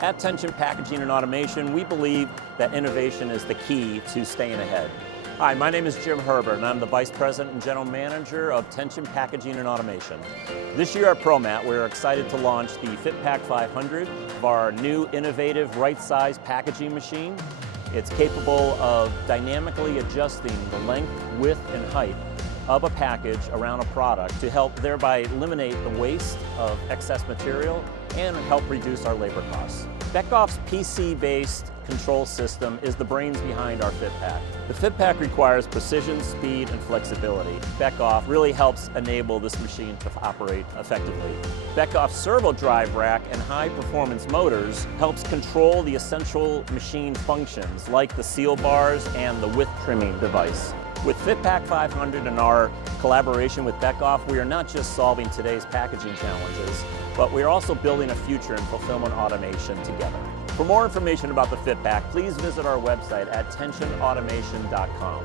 At Tension Packaging and Automation, we believe that innovation is the key to staying ahead. Hi, my name is Jim Herbert, and I'm the Vice President and General Manager of Tension Packaging and Automation. This year at ProMat, we're excited to launch the fitPACK500, our new innovative right-size packaging machine. It's capable of dynamically adjusting the length, width, and height of a package around a product to help thereby eliminate the waste of excess material and help reduce our labor costs. Beckhoff's PC-based control system is the brains behind our fitPACK. The fitPACK requires precision, speed, and flexibility. Beckhoff really helps enable this machine to operate effectively. Beckhoff's servo drive rack and high-performance motors helps control the essential machine functions like the seal bars and the width trimming device. With fitPACK500 and our collaboration with Beckhoff, we are not just solving today's packaging challenges, but we are also building a future in fulfillment automation together. For more information about the fitPACK, please visit our website at tensionautomation.com.